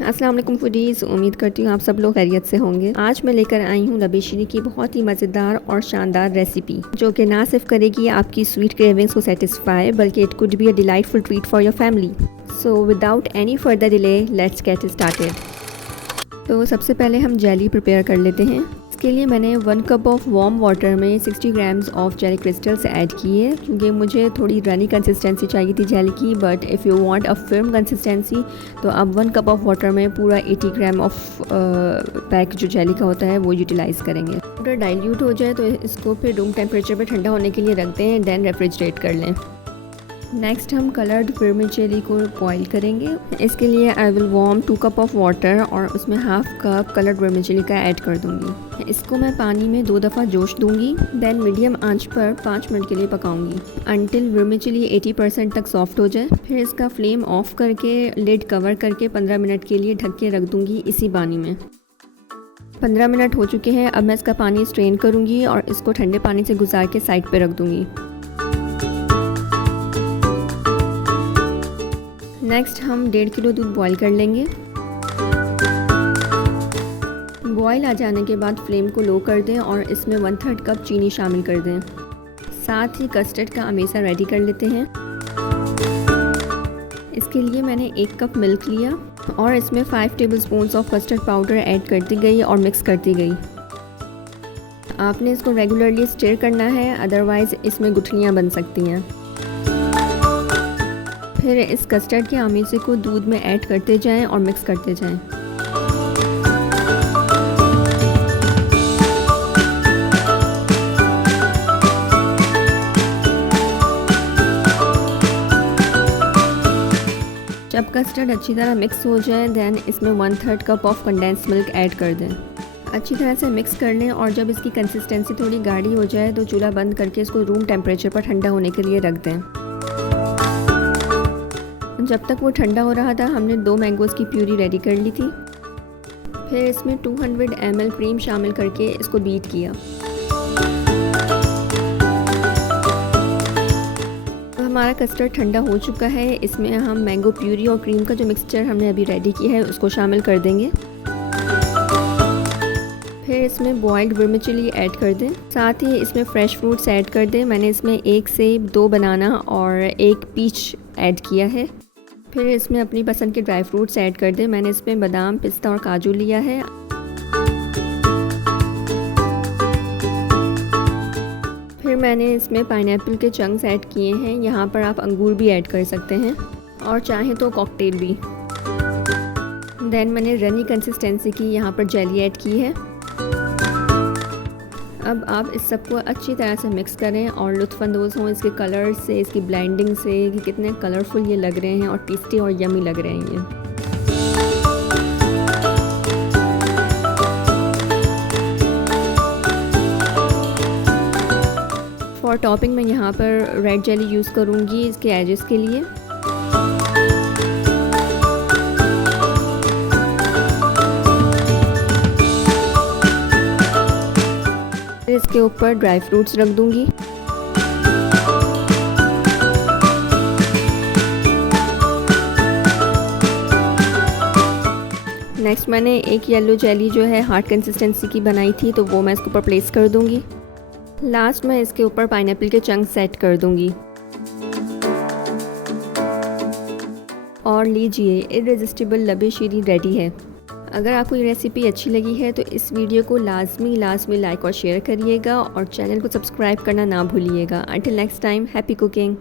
अस्सलाम वालेकुम फूडीज़, उम्मीद करती हूँ आप सब लोग खैरियत से होंगे। आज मैं लेकर आई हूँ लबेशीरी की बहुत ही मज़ेदार और शानदार रेसिपी जो कि ना सिर्फ करेगी आपकी स्वीट क्रेविंग्स को सेटिस्फाई बल्कि it could be a delightful treat for your family. So without any further delay let's get started. तो सबसे पहले हम जेली प्रिपेयर कर लेते हैं। इसके लिए मैंने 1 कप ऑफ वार्म वाटर में 60 grams of jelly crystals add किए क्योंकि मुझे थोड़ी रनी कंसिस्टेंसी चाहिए थी जेली की। But if you want a firm consistency तो आप 1 कप ऑफ वाटर में पूरा 80 ग्राम ऑफ पैक जो जेली का होता है वो यूटिलाइज़ करेंगे। वाटर डाइल्यूट हो जाए तो इसको फिर रूम टेम्परेचर पर ठंडा होने के लिए रखते हैं, देन रेफ्रिजरेट कर लें। नेक्स्ट हम कलर्ड वर्मिसेली को बॉईल करेंगे। इसके लिए I will warm 2 cup of water और उसमें हाफ कप कलर्ड वर्मिसेली का ऐड कर दूंगी। इसको मैं पानी में 2 दफ़ा जोश दूंगी, देन मीडियम आंच पर 5 मिनट के लिए पकाऊंगी अनटिल वर्मिसेली 80% तक सॉफ्ट हो जाए। फिर इसका फ्लेम ऑफ करके लिड कवर करके 15 मिनट के लिए ढक के रख दूंगी इसी पानी में। 15 मिनट हो चुके हैं। अब मैं इसका पानी स्ट्रेन करूँगी और इसको ठंडे पानी से गुजार के साइड पर रख दूँगी। नेक्स्ट हम 1.5 किलो दूध बॉईल कर लेंगे। बॉईल आ जाने के बाद फ्लेम को लो कर दें और इसमें 1/3 कप चीनी शामिल कर दें। साथ ही कस्टर्ड का अमेसा रेडी कर लेते हैं। इसके लिए मैंने 1 कप मिल्क लिया और इसमें 5 tablespoon of custard powder add करती गई और मिक्स करती गई। आपने इसको रेगुलरली स्टिर करना है, अदरवाइज़ इसमें गुठलियाँ बन सकती हैं। फिर इस कस्टर्ड के अमीसे को दूध में ऐड करते जाएं और मिक्स करते जाएं। जब कस्टर्ड अच्छी तरह मिक्स हो जाए देन इसमें 1/3 cup of condense milk add कर दें। अच्छी तरह से मिक्स कर लें और जब इसकी कंसिस्टेंसी थोड़ी गाढ़ी हो जाए तो चूल्हा बंद करके इसको रूम टेम्परेचर पर ठंडा होने के लिए रख दें। जब तक वो ठंडा हो रहा था हमने 2 मैंगोज़ की प्यूरी रेडी कर ली थी। फिर इसमें 200 ml क्रीम शामिल करके इसको बीट किया। तो हमारा कस्टर्ड ठंडा हो चुका है। इसमें हम मैंगो प्यूरी और क्रीम का जो मिक्सचर हमने अभी रेडी किया है उसको शामिल कर देंगे। फिर इसमें बॉइल्ड वर्मिसेली ऐड कर दें। साथ ही इसमें फ्रेश फ्रूट्स ऐड कर दें। मैंने इसमें 1 सेब, 2 बनाना और 1 पीच ऐड किया है। फिर इसमें अपनी पसंद के ड्राई फ्रूट्स ऐड कर दें। मैंने इसमें बादाम, पिस्ता और काजू लिया है। फिर मैंने इसमें पाइनएप्पल के चंक्स ऐड किए हैं। यहाँ पर आप अंगूर भी ऐड कर सकते हैं और चाहें तो कॉकटेल भी। देन मैंने रनी कंसिस्टेंसी की यहाँ पर जेली ऐड की है। अब आप इस सबको अच्छी तरह से मिक्स करें और लुत्फ़अंदोज़ हों इसके कलर से, इसकी ब्लेंडिंग से कि कितने कलरफुल ये लग रहे हैं और टेस्टी और यमी लग रहे हैं ये। फॉर टॉपिंग मैं यहाँ पर रेड जेली यूज़ करूँगी इसके एजेस के लिए। इसके ऊपर ड्राई फ्रूट्स रख दूंगी। नेक्स्ट मैंने एक येलो जेली जो है हार्ड कंसिस्टेंसी की बनाई थी तो वो मैं इसके ऊपर प्लेस कर दूंगी। लास्ट में इसके ऊपर पाइनएप्पल के चंक सेट कर दूंगी। और लीजिए इररेसिस्टिबल लबेशीरी रेडी है। अगर आपको ये रेसिपी अच्छी लगी है तो इस वीडियो को लाजमी लाइक और शेयर करिएगा और चैनल को सब्सक्राइब करना ना भूलिएगा। Until next time, happy cooking.